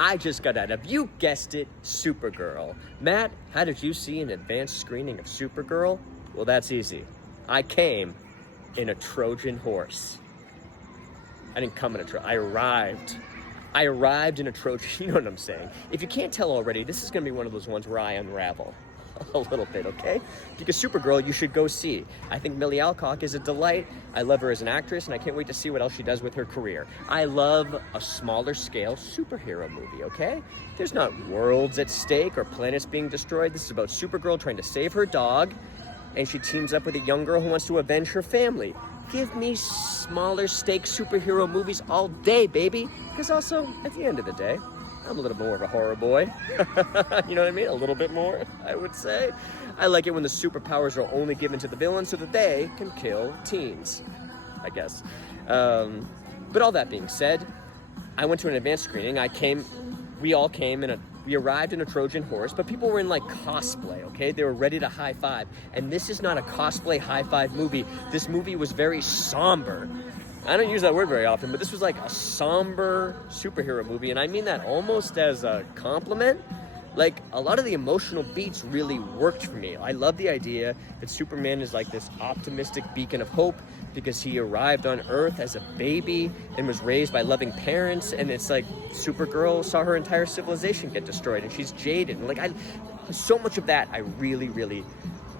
I just got out of, you guessed it, Supergirl. Matt, how did you see an advanced screening of Supergirl? Well, that's easy. I came in a Trojan horse. I didn't come in a Trojan, I arrived in a Trojan, you know what I'm saying? If you can't tell already, this is gonna be one of those ones where I unravel a little bit, okay? Because Supergirl, you should go see. I think Millie Alcock is a delight. I love her as an actress, and I can't wait to see what else she does with her career. I love a smaller scale superhero movie, okay? There's not worlds at stake or planets being destroyed. This is about Supergirl trying to save her dog, and she teams up with a young girl who wants to avenge her family. Give me smaller stake superhero movies all day, baby. Because also, at the end of the day, I'm a little more of a horror boy. You know what I mean? A little bit more, I would say. I like it when the superpowers are only given to the villain so that they can kill teens, I guess. But all that being said, I went to an advanced screening. We arrived in a Trojan horse, but people were in like cosplay, okay? They were ready to high five. And this is not a cosplay high five movie. This movie was very somber. I don't use that word very often, but this was like a somber superhero movie, and I mean that almost as a compliment. Like, a lot of the emotional beats really worked for me. I love the idea that Superman is like this optimistic beacon of hope because he arrived on Earth as a baby and was raised by loving parents, and it's like Supergirl saw her entire civilization get destroyed, and she's jaded. And like, so much of that I really, really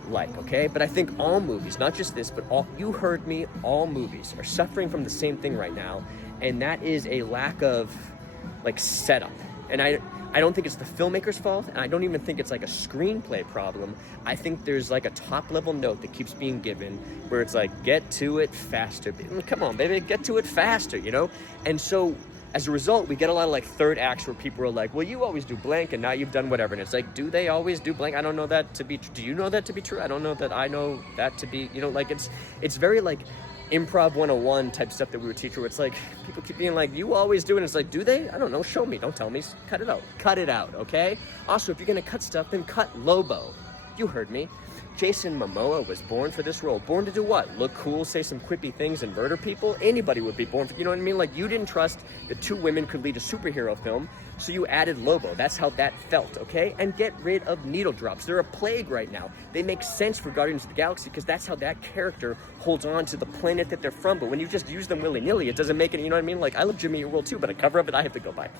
like, okay? But I think all movies, not just this, but all, you heard me, all movies are suffering from the same thing right now, and that is a lack of like setup. And I don't think it's the filmmaker's fault, and I don't even think it's like a screenplay problem. I think there's like a top level note that keeps being given where it's like, get to it faster. Come on, baby, get to it faster, you know? And so as a result, we get a lot of like third acts where people are like, well, you always do blank and now you've done whatever. And it's like, do they always do blank? I don't know that to be true. Do you know that to be true? I don't know that I know that to be, you know, like it's very like improv 101 type stuff that we would teach where it's like, people keep being like, you always do it. And it's like, do they? I don't know. Show me. Don't tell me. Cut it out. Cut it out, okay? Also, if you're going to cut stuff, then cut Lobo. You heard me. Jason Momoa was born for this role. Born to do what? Look cool, say some quippy things, and murder people? Anybody would be born for, you know what I mean? Like, you didn't trust that two women could lead a superhero film, so you added Lobo. That's how that felt, okay? And get rid of needle drops. They're a plague right now. They make sense for Guardians of the Galaxy because that's how that character holds on to the planet that they're from. But when you just use them willy-nilly, it doesn't make it, you know what I mean? Like, I love Jimmy Eat World too, but a cover of it I have to go by.